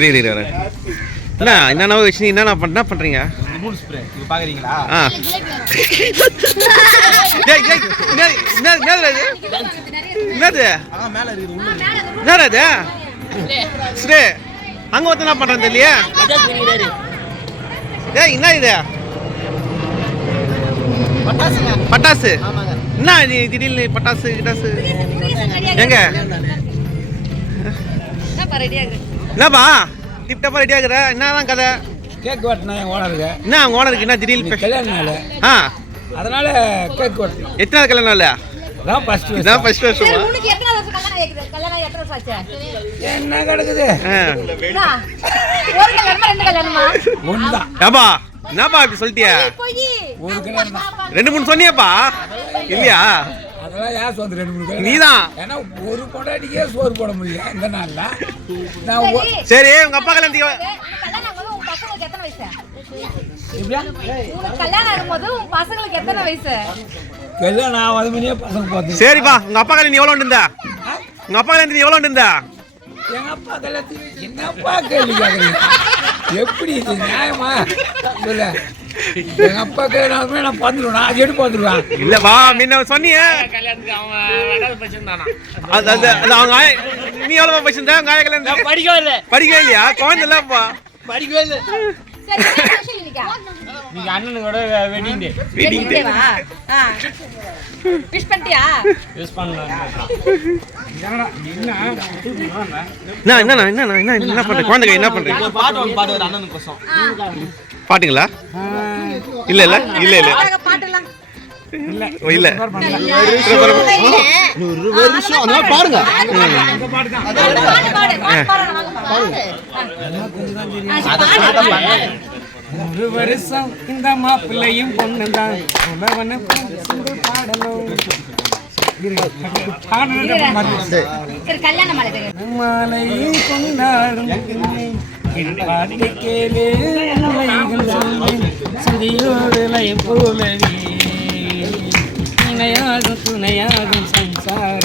இரு இரு, என்ன என்னென்ன வச்சு என்னென்ன பண்ண என்ன பண்ணுறீங்க மூணு ஸ்ப்ரே இது பாக்குறீங்களா? ஆ. என்னது இது? என்னது? இது? ஸ்ரே அங்க ஒருத்தன் என்ன பண்றான் தெரியலையே? டேய் என்ன இது? பட்டாசுங்க. பட்டாசு. ஆமாங்க. என்ன நீ திடீர்னு பட்டாசு கிட்டாசு? எங்க? என்னப்பா? டிப் டப்பா ரெடி ஆகுற? என்னதான் கதை? கேக் வெட்டினா என் ஓனருக்கு. என்ன அவங்க ஓனருக்கு? என்ன திடீர்னு இன்னைக்கு பெ- கல்யாண நாள் ஆ. அதனால கேக் வெட்டணும். எத்தனை கல்யாணம் இல்ல அதான் ஃபர்ஸ்ட் இதான் ஃபர்ஸ்ட் வருஷமா உனக்கு எத்தனை வருஷம் கல்யாணம் ஆயிருக்கு? கல்யாணம் எத்தனை வருஷம் ஆச்சு? என்ன கிடக்குது? ஆ. என்ன? ஒரு கல்யாணமா, ரெண்டு கல்யாணமா? ஒன்று தான் ஏப்பா என்னப்பா இப்படி சொல்லிட்டியா? பொய். ஒரு கல்யாணம் ரெண்டு மூணு சொன்னியாப்பா. இல்லையா? அதெல்லாம் ஏன் சோத்து ரெண்டு மூணு நீதான். ஏன்னா ஒரு பொண்டாட்டிக்கே சோறு போட முடியல இந்த நாள்ல. நான் சரி. உங்க அப்பா கல்யாணம் சரிப்பா உங்க அப்பா கல்யாணம் எவ்வளோ இருந்தா உங்க அப்பா கல்யாணத்துக்கு எவ்வளோ இருந்தா எங்க அப்பா கல்யாணத்துக்கு என்னப்பா கேள்வி கேட்குறீங்க எப்படி இது நியாயமா? சொல்லு. எங்க அப்பா கல்யாணமே நான் பார்த்துருவேன்? அது எடுத்து பார்த்துருவேன் இல்லப்பா முன்ன சொன்னீங்க அது அது அது அவங்க நீ எவ்வளோ படிச்சிருந்தா உங்க ஆய கல்யாணம் படிக்கவே இல்லை. படிக்கவே இல்லையா? குழந்தை இல்லப்பா படிக்கவே இல்லை. நீங்க அண்ணனோட வெட்டிங் டே Wedding day வா? Wish பண்ணிட்டியா? பண்ணலாம் என்ன என்ன என்ன என்ன என்ன பண்றீங்க குழந்தை கை என்ன பண்றீங்க பாட்டு அண்ணனுக்கோசம் பாட்டுங்களா இல்ல இல்ல இல்ல இல்ல. ஓ, இல்ல ஒரு வருஷம் பாடுங்க ஒரு வருஷம் இந்த மாப்பிள்ளையும் பொண்ணு தான் உழவனை சிந்து பாடணும் சரி, கல்யாண மாலை தெரியும். மாலையும் கொண்டாடும் பாட்டை கேளு சுதியோடு போலவே இணையாகும் துணையாகும் சம்சார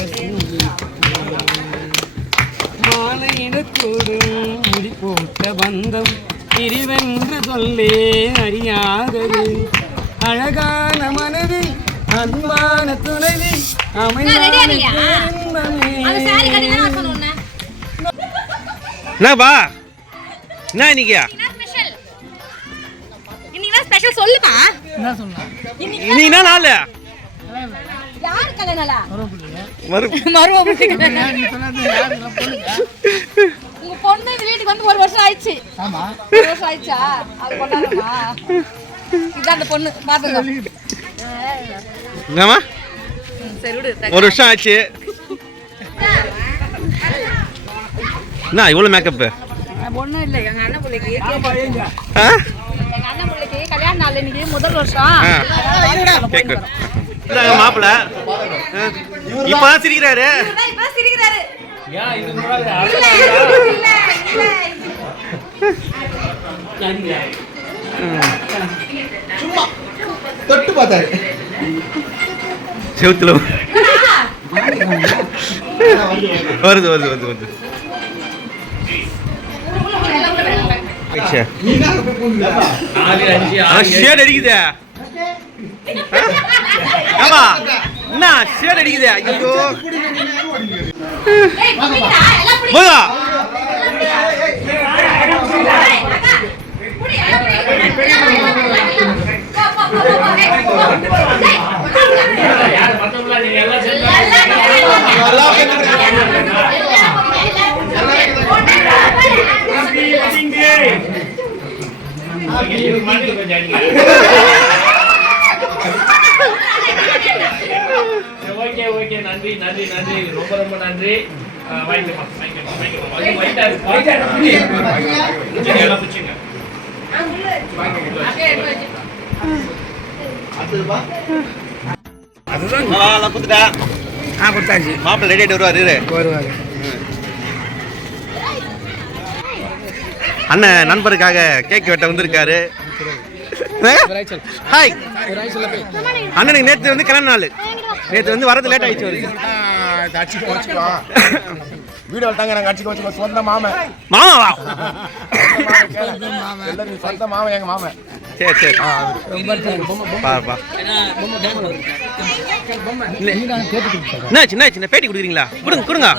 மாலையிடக்கூடும் முடி போட்ட பந்தம். பிரிவென்று சொல்லே அறியாதது. அழகான மனது அன்பான துணைவி. என்னப்பா என்ன இன்னைக்கு? என்ன special? இன்னைக்கு என்ன special. சொல்லுமா? இன்னைக்கு இன்னைக்கு என்ன நாள் யாரு கல்யாணம் நாளா? மறு பொண்ணு? வந்து ஒரு வருஷம் ஆயிடுச்சு. ஒரு வருஷம் ஆயிடுச்சா? அது கொண்டாடுமா இதான் அந்த பொண்ணு. பாத்துங்க என்னம்மா? சரி விடு ஒரு வருஷம் ஆச்சு என்ன இவ்வளோ மேக்கப்பு ஒண்ணும் இல்லை எங்க அண்ணன் பிள்ளைக்கு ஆ? எங்க அண்ணன் பிள்ளைக்கு கல்யாண நாள் இன்னைக்கு முதல் வருஷம். மாப்பிள்ள. இப்பதான் சிரிக்கிறாரு. சிரிக்கிறாரு. இல்ல. தொட்டு பார்த்தாரு செவுத்துல வருது வருது வருது வருது. ஷேட் அடிக்குதே. ஆமா. என்ன ஷேட் அடிக்குதே? ஐயோ. போதா ஓகே ஓகே நன்றி நன்றி நன்றி ரொம்ப ரொம்ப நன்றி ஆ, வாங்கிக்கோமா வாங்கிக்கோமா வாங்கிக்கோமா கொஞ்சம் white-ஆ இருக்கு. white-ஆ இருக்கு. பிடிச்சிங்க, எல்லாம் பிடிச்சிங்க. ஆ கொடுத்தாச்சு. மாப்பிள்ள ரெடி ஆகிட்டு வருவாரு இரு. வருவாரு. அண்ணன் நண்பருக்காக கேக் வெட்ட வந்திருக்காரு. ஹாய் அண்ணனுக்கு நேற்று வந்து கல்யாண நாள். நேற்று வந்து வரது லேட் ஆயிடுச்சு வீடியோ தாங்க நாங்க அடிச்சுக்க வச்சுக்கோ சொந்த மாமன். மாமாவா எல்லாரும் சொந்த மாமன் எங்க மாமன். சரி சரி. பாருப்பா என்ன பேட்டி கொடுக்குறீங்களா? கொடுங்க கொடுங்க.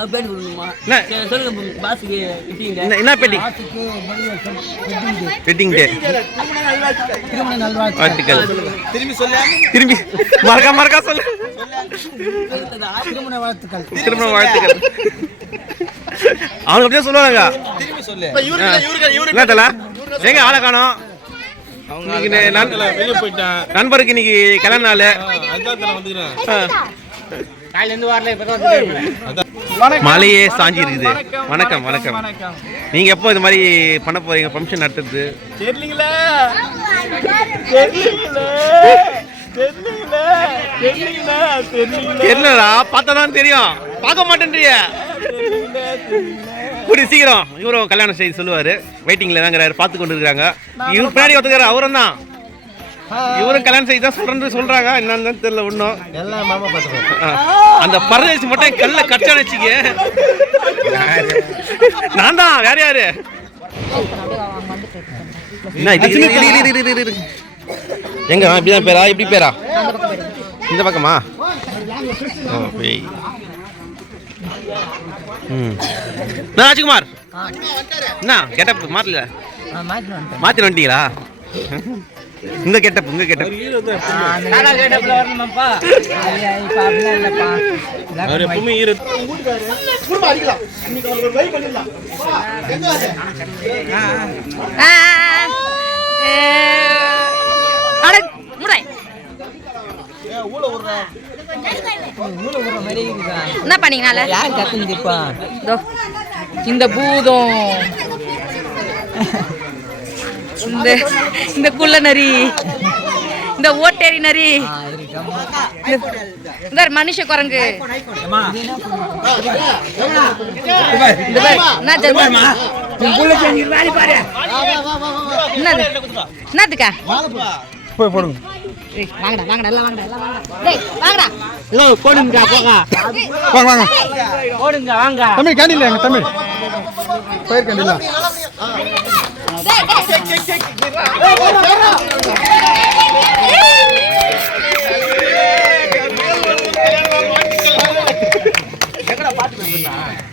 என்ன? பேட்டி? Wedding day. வாழ்த்துக்கள். திரும்பி சொல்ல. திரும்பி மறக்கா மறக்கா சொல்லு. திருமண வாழ்த்துக்கள். திரும்ப வாழ்த்துக்கள். அவனுக்கு அப்படியே சொல்லுவாங்க என்ன தல. எங்க ஆளை காணோம்? நண்பருக்கு இன்னைக்கு கல்யாண நாள். மலையே சாஞ்சி இருக்குது. வணக்கம் வணக்கம். நீங்க எப்போ இது மாதிரி பண்ண போறீங்க? ஃபங்க்ஷன் நடத்துறது? தெரியலடா பார்த்தா தான் தெரியும். பார்க்க மாட்டேன்றிய. கூடி சீக்கிரம். இவரும் கல்யாணம் செய்து சொல்லுவாரு. வெயிட்டிங்ல தாங்கிறாரு பார்த்து கொண்டு இருக்காங்க இவரு பின்னாடி ஒத்துக்கிறாரு அவரும் தான் இவரும் கல்யாணம் செய்து தான் சொல்றேன்னு சொல்றாங்க. என்னன்னு தெரியல ஒன்றும் அந்த பரதேசி மட்டும் கல்ல கச்சான்னு வச்சுக்க. நான் தான் வேற யாரு. எங்க இப்படிதான் பேரா? இப்படி பேரா? இந்த பக்கமா? ராஜ்குமார் என்ன கெட்டப் மாத்தல மாத்தி வந்துட்டீங்களா உங்க கெட்டப் உங்க கெட்டப் எப்பவுமே ஈர ஆ, ஏ, அட, முடை. என்ன பண்ணீங்கனால? யார் இந்த பூதம். இந்த இந்த குள்ள நரி. இந்த ஓட்டேரி நரி. இந்த மனுஷ குரங்கு. என்னதுக்கா? போய் போடுங்க. ஏய், வாங்கடா வாங்கடா எல்லாம் வாங்கடா எல்லாம் வாங்கடா. டேய் வாங்கடா. போடுங்க போங்க. ஓடுங்க வாங்க தமிழ் கேண்டில் எங்க தமிழ்? பயிர் கேண்டிலா டேய், டேய்.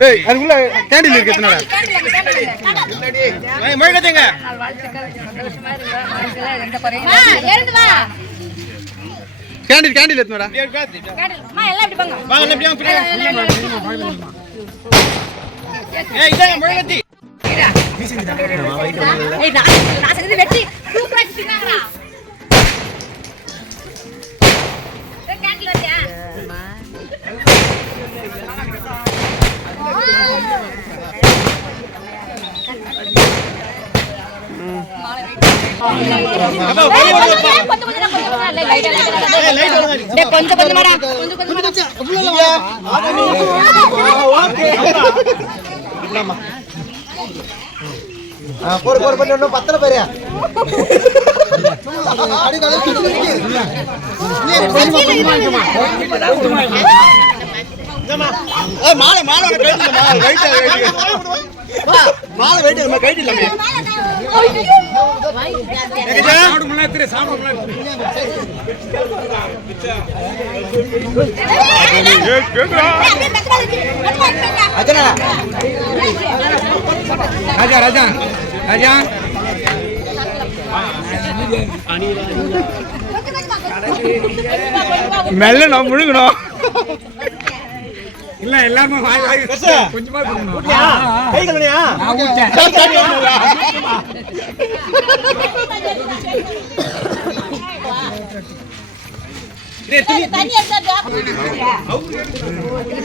ஏய். அதுக்குள்ள கேண்டில் இருக்கு எத்தனை முழக்கத்தைங்க ஆ, எழுந்து வா. கேண்டில் கேண்டில் கேடல். அம்மா, எல்லாம் இப்படி போங்க. வாங்க எல்லாம், எல்லாம், எல்லாம். ஏய் இதான் முழக்கத்தி ஏய், நான் நான் செஞ்சது வெட்டி சூப்பரா தின்னாங்கடா ஏய், கேண்டில் வரியா? ஏய், கொஞ்சம் கொஞ்சம் கொஞ்சம் கொஞ்சம் இல்லை, light பத்தல பேரு மாலை மாலை மாலை வெயிட் நம்ம கைட்டு இல்லாமே ராஜா ராஜா. ராஜா. மெல்ல நான் முழுங்கணும் இல்ல எல்லாருமே வாய் வாய் கொஞ்சமா கை ஊட்டேன்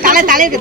தலை தலை இருக்கு